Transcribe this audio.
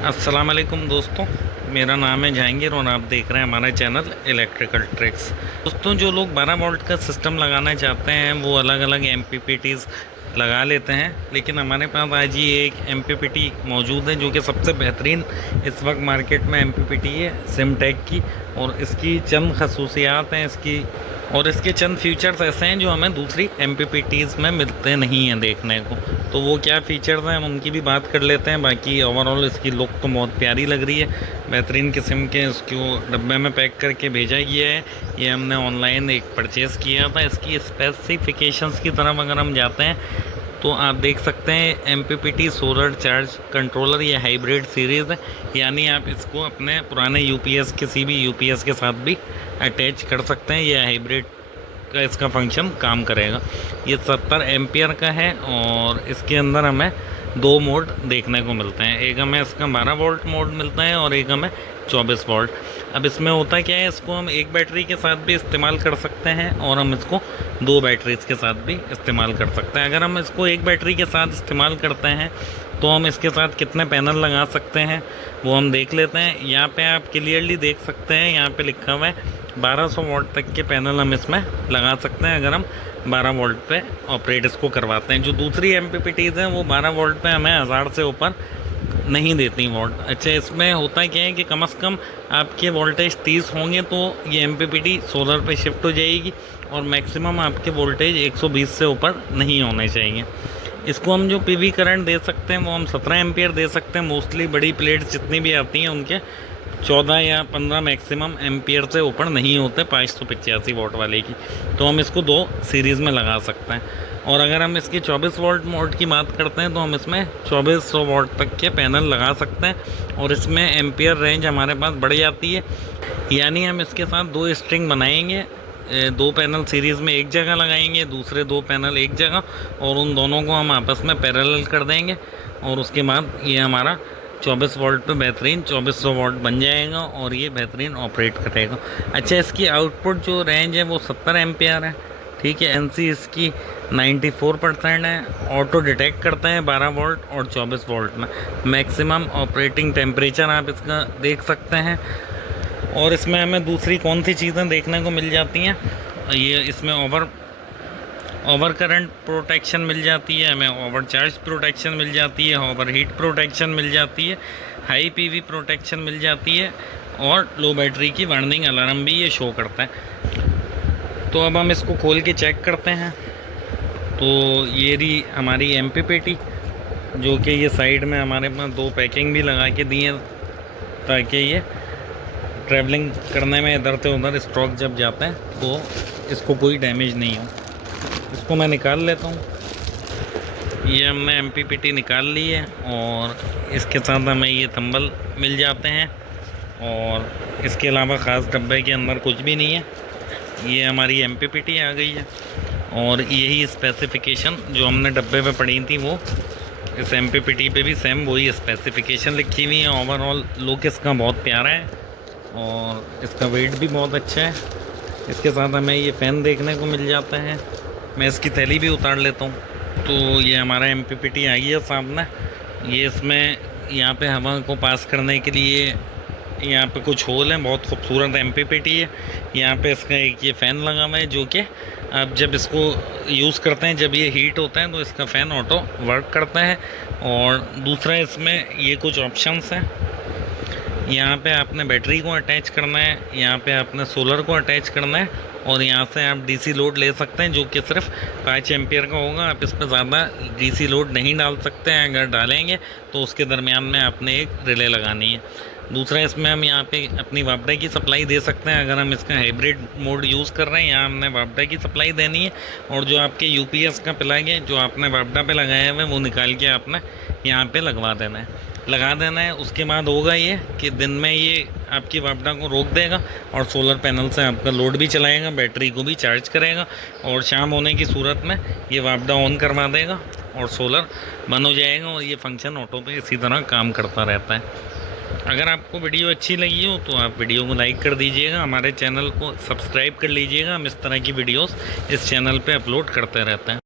अस्सलाम वालेकुम दोस्तों, मेरा नाम है जहांगीर और आप देख रहे हैं हमारा चैनल इलेक्ट्रिकल ट्रिक्स। दोस्तों, जो लोग 12 वोल्ट का सिस्टम लगाना चाहते हैं वो अलग अलग MPPTs लगा लेते हैं, लेकिन हमारे पास आज ये एक MPPT मौजूद है जो कि सबसे बेहतरीन इस वक्त मार्केट में MPPT है सिमटेक की। और इसकी चंद खसूसियात हैं इसके चंद फीचर्स ऐसे हैं जो हमें दूसरी MPPTs में मिलते नहीं हैं देखने को। तो वो क्या फ़ीचर्स हैं हम उनकी भी बात कर लेते हैं। बाकी ओवरऑल इसकी लुक तो बहुत प्यारी लग रही है, बेहतरीन किस्म के इसको डब्बे में पैक करके भेजा गया है। ये हमने ऑनलाइन एक परचेज़ किया था। इसकी स्पेसिफिकेशंस की तरफ अगर हम जाते हैं तो आप देख सकते हैं MPPT सोलर चार्ज कंट्रोलर, ये हाइब्रिड सीरीज़ है, यानी आप इसको अपने पुराने UPS किसी भी UPS के साथ भी अटैच कर सकते हैं। ये हाइब्रिड का इसका फंक्शन काम करेगा। ये 70 एम्पियर का है और इसके अंदर हमें 2 मोड देखने को मिलते हैं। एक हमें इसका 12 वोल्ट मोड मिलता है और एक हमें 24 वोल्ट। अब इसमें होता क्या है, इसको हम एक बैटरी के साथ भी इस्तेमाल कर सकते हैं और हम इसको 2 बैटरीज के साथ भी इस्तेमाल कर सकते हैं। अगर हम इसको एक बैटरी के साथ इस्तेमाल करते हैं तो हम इसके साथ कितने पैनल लगा सकते हैं वो हम देख लेते हैं। यहाँ पे आप क्लियरली देख सकते हैं, यहाँ पे लिखा हुआ है 1200 वोल्ट तक के पैनल हम इसमें लगा सकते हैं अगर हम 12 वोल्ट पे ऑपरेट इसको करवाते हैं। जो दूसरी MPPTs हैं वो 12 वोल्ट पे हमें 1000 से ऊपर नहीं देती वोल्ट। अच्छा, इसमें होता क्या है कि कम से कम आपके वोल्टेज 30 होंगे तो ये MPPT सोलर पे शिफ्ट हो जाएगी और मैक्सिमम आपके वोल्टेज 120 से ऊपर नहीं होने चाहिए। इसको हम जो PV करंट दे सकते हैं वो हम 17 एम्पियर दे सकते हैं। मोस्टली बड़ी प्लेट्स जितनी भी आती हैं उनके 14 या 15 मैक्सिमम एम्पियर से ऊपर नहीं होते 585 वोल्ट वाले की। तो हम इसको 2 सीरीज़ में लगा सकते हैं। और अगर हम इसकी 24 वोल्ट मोड की बात करते हैं तो हम इसमें 2400 वोल्ट तक के पैनल लगा सकते हैं और इसमें एम्पियर रेंज हमारे पास बढ़ जाती है। यानी हम इसके साथ 2 स्ट्रिंग बनाएंगे, 2 पैनल सीरीज़ में एक जगह लगाएंगे, दूसरे 2 पैनल एक जगह, और उन दोनों को हम आपस में पैरेलल कर देंगे और उसके बाद ये हमारा 24 वोल्ट पे बेहतरीन 2400 वोल्ट बन जाएगा और ये बेहतरीन ऑपरेट करेगा। अच्छा, इसकी आउटपुट जो रेंज है वो 70 एम्पियर है, ठीक है। NC इसकी 94% है। ऑटो डिटेक्ट करता है 12 वोल्ट और 24 वोल्ट में। मैक्सिमम ऑपरेटिंग टेम्परेचर आप इसका देख सकते हैं। और इसमें हमें दूसरी कौन सी चीज़ें देखने को मिल जाती हैं, ये इसमें ओवर करंट प्रोटेक्शन मिल जाती है, हमें ओवर चार्ज प्रोटेक्शन मिल जाती है, ओवर हीट प्रोटेक्शन मिल जाती है, हाई PV प्रोटेक्शन मिल जाती है और लो बैटरी की वार्निंग अलार्म भी ये शो करता है। तो अब हम इसको खोल के चेक करते हैं। तो ये रही हमारी MPPT, जो कि ये साइड में हमारे पास 2 पैकिंग भी लगा के दी हैं ताकि ये ट्रैवलिंग करने में इधर से उधर स्ट्रोक जब जाते हैं तो इसको कोई डैमेज नहीं हो। इसको मैं निकाल लेता हूँ। ये हमने MPPT निकाल ली है और इसके साथ हमें ये थंबल मिल जाते हैं और इसके अलावा ख़ास डब्बे के अंदर कुछ भी नहीं है। ये हमारी MPPT आ गई है और यही स्पेसिफिकेशन जो हमने डब्बे पे पड़ी थी वो इस MPPT पे भी सेम वही स्पेसिफिकेशन लिखी हुई है। ओवरऑल लुक इसका बहुत प्यारा है और इसका वेट भी बहुत अच्छा है। इसके साथ हमें ये फ़ैन देखने को मिल जाता है। मैं इसकी थैली भी उतार लेता हूँ। तो ये हमारा MPPT आई है सामने। ये इसमें यहाँ पे हवा को पास करने के लिए यहाँ पे कुछ होल हैं। बहुत खूबसूरत MPPT है। यहाँ पे इसका एक ये फ़ैन लगा हुआ है जो कि आप जब इसको यूज़ करते हैं, जब ये हीट होता है तो इसका फ़ैन ऑटो वर्क करता है। और दूसरा इसमें ये कुछ ऑप्शंस हैं। यहाँ पे आपने बैटरी को अटैच करना है, यहाँ पे आपने सोलर को अटैच करना है और यहाँ से आप DC लोड ले सकते हैं जो कि सिर्फ 5 एम्पियर का होगा। आप इस पर ज़्यादा DC लोड नहीं डाल सकते हैं। अगर डालेंगे तो उसके दरमियान में आपने एक रिले लगानी है। दूसरा, इसमें हम यहाँ पे अपनी वापडा की सप्लाई दे सकते हैं। अगर हम इसका हाइब्रिड मोड यूज़ कर रहे हैं, यहाँ हमने वापडा की सप्लाई देनी है और जो आपके UPS का प्लग है जो आपने वापडा पे लगाया हुआ है वो निकाल के आपने यहाँ पे लगा देना है। उसके बाद होगा ये कि दिन में ये आपकी वापडा को रोक देगा और सोलर पैनल से आपका लोड भी चलाएगा, बैटरी को भी चार्ज करेगा और शाम होने की सूरत में ये वापडा ऑन करवा देगा और सोलर बंद हो जाएगा और ये फंक्शन ऑटो पे इसी तरह काम करता रहता है। अगर आपको वीडियो अच्छी लगी हो तो आप वीडियो को लाइक कर दीजिएगा, हमारे चैनल को सब्सक्राइब कर लीजिएगा। हम इस तरह की वीडियोस इस चैनल पे अपलोड करते रहते हैं।